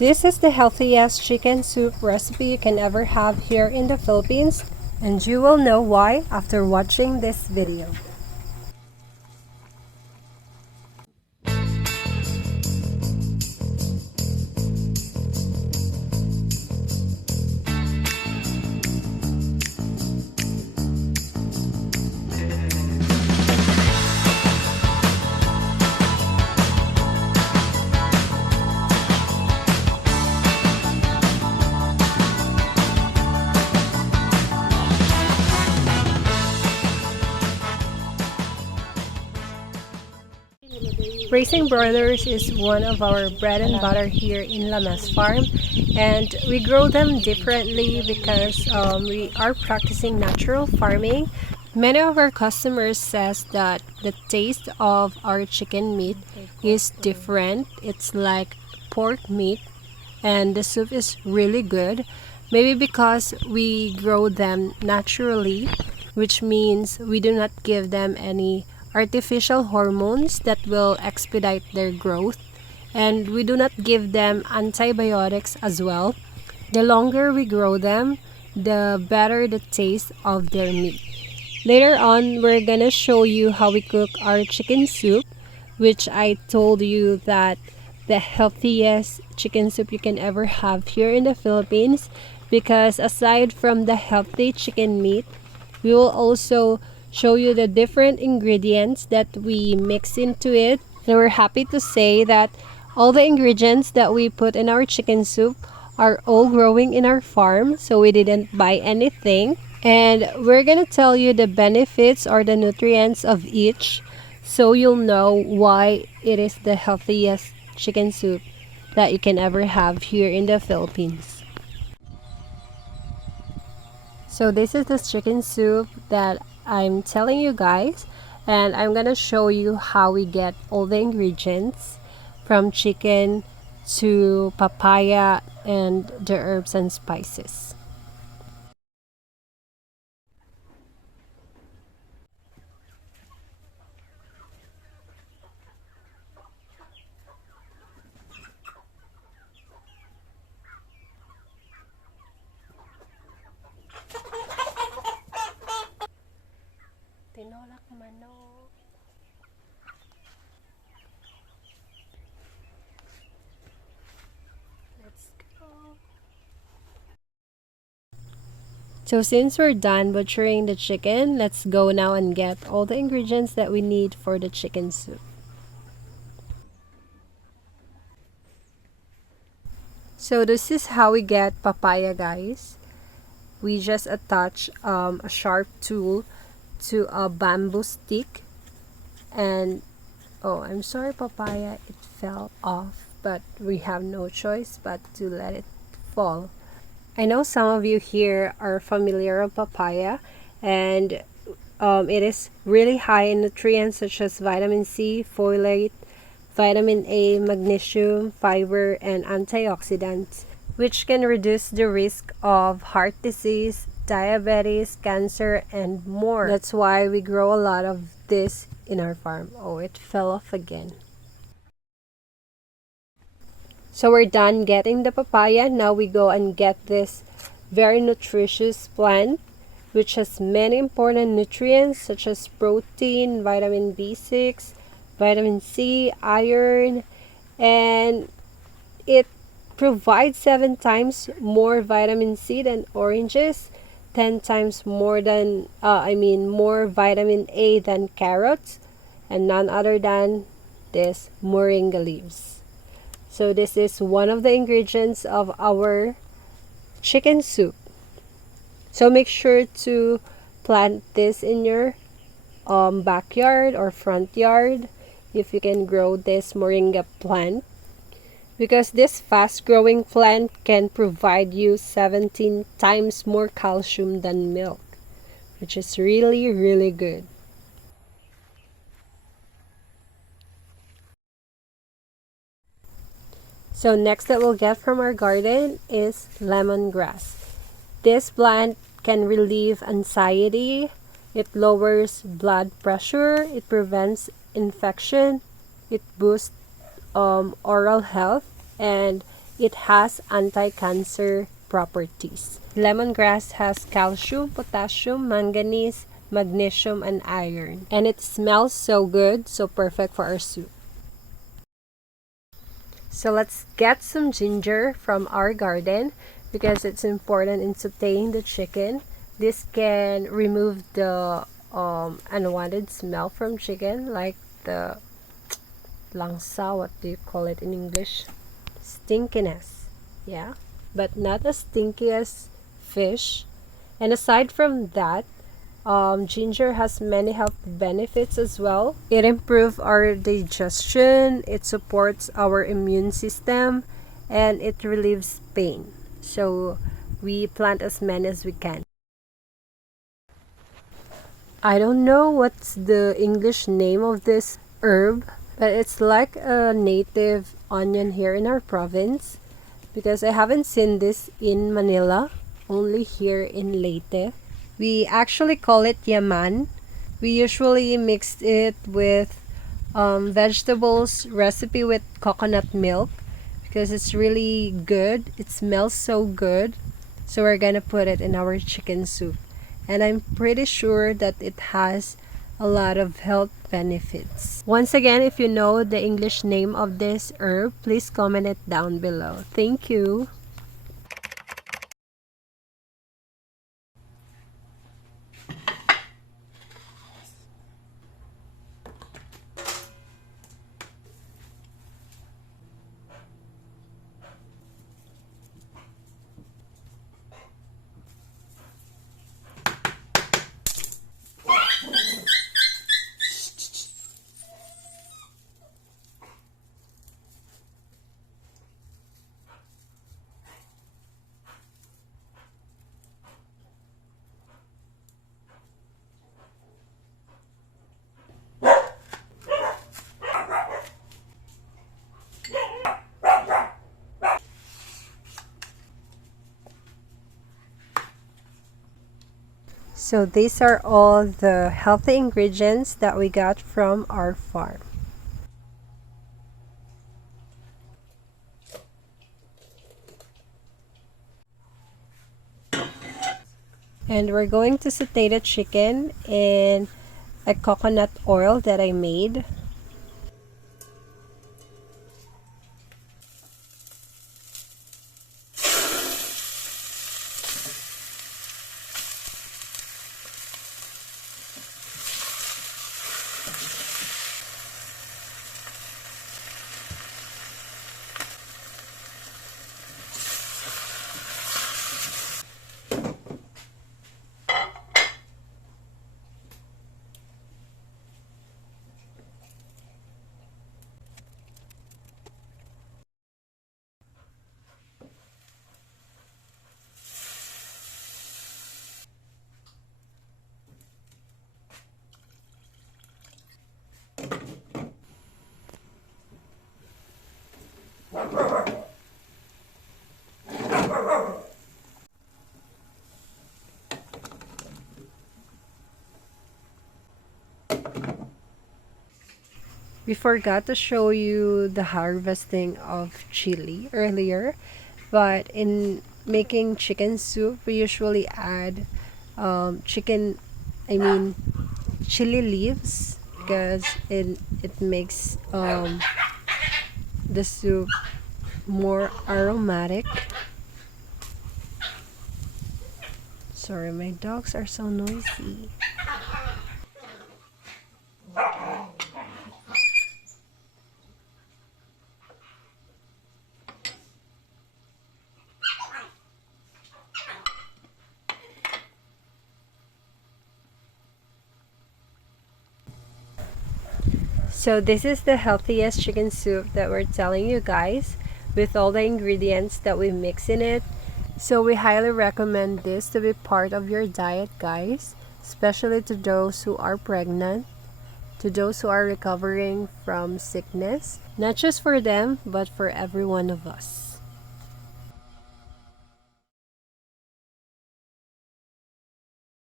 This is the healthiest chicken soup recipe you can ever have here in the Philippines, and you will know why after watching this video. Raising broilers is one of our bread and butter here in Lamas Farm, and we grow them differently because we are practicing natural farming. Many of our customers says that the taste of our chicken meat is different. It's like pork meat, and the soup is really good. Maybe because we grow them naturally, which means we do not give them any artificial hormones that will expedite their growth, and we do not give them antibiotics as well. The longer we grow them, the better the taste of their meat. Later on, we're gonna show you how we cook our chicken soup, which I told you that the healthiest chicken soup you can ever have here in the Philippines, because aside from the healthy chicken meat, we will also show you the different ingredients that we mix into it. And we're happy to say that all the ingredients that we put in our chicken soup are all growing in our farm, so we didn't buy anything. And we're gonna tell you the benefits or the nutrients of each, so you'll know why it is the healthiest chicken soup that you can ever have here in the Philippines. So this is the chicken soup that I'm telling you guys, and I'm gonna show you how we get all the ingredients from chicken to papaya and the herbs and spices. Tinolak manok. Let's go. So since we're done butchering the chicken, let's go now and get all the ingredients that we need for the chicken soup. So this is how we get papaya, guys. We just attach a sharp tool to a bamboo stick, and oh, I'm sorry papaya, it fell off, but we have no choice but to let it fall. I know some of you here are familiar with papaya, and it is really high in nutrients such as vitamin C, folate, vitamin A, magnesium, fiber, and antioxidants, which can reduce the risk of heart disease, diabetes, cancer, and more. That's why we grow a lot of this in our farm. Oh, it fell off again. So we're done getting the papaya. Now we go and get this very nutritious plant, which has many important nutrients such as protein, vitamin B6, vitamin C, iron, and it provides 7 times more vitamin C than oranges, 10 times more than more vitamin A than carrots, and none other than this moringa leaves. So this is one of the ingredients of our chicken soup. So make sure to plant this in your backyard or front yard if you can grow this moringa plant, because this fast growing plant can provide you 17 times more calcium than milk, which is really good. So next that we'll get from our garden is lemongrass. This plant can relieve anxiety, it lowers blood pressure, it prevents infection, it boosts oral health, and it has anti-cancer properties. Lemongrass has calcium, potassium, manganese, magnesium, and iron. And it smells so good, so perfect for our soup. So let's get some ginger from our garden because it's important in sauteing the chicken. This can remove the unwanted smell from chicken, like the langsa, what do you call it in English? Stinkiness. Yeah, but not as stinky as fish. And aside from that, ginger has many health benefits as well. It improves our digestion, it supports our immune system, and it relieves pain. So we plant as many as we can. I don't know what's the English name of this herb, but it's like a native onion here in our province because I haven't seen this in Manila, only here in Leyte. We actually call it yaman. We usually mix it with vegetables recipe with coconut milk because it's really good. It smells so good. So we're gonna put it in our chicken soup. And I'm pretty sure that it has a lot of health benefits. Once again, if you know the English name of this herb, please comment it down below. Thank you. So these are all the healthy ingredients that we got from our farm. And we're going to saute the chicken in a coconut oil that I made. We forgot to show you the harvesting of chili earlier, but in making chicken soup, we usually add chicken, I mean chili leaves because it makes the soup more aromatic. Sorry, my dogs are so noisy. So this is the healthiest chicken soup that we're telling you guys with all the ingredients that we mix in it. So we highly recommend this to be part of your diet, guys, especially to those who are pregnant, to those who are recovering from sickness, not just for them, but for every one of us.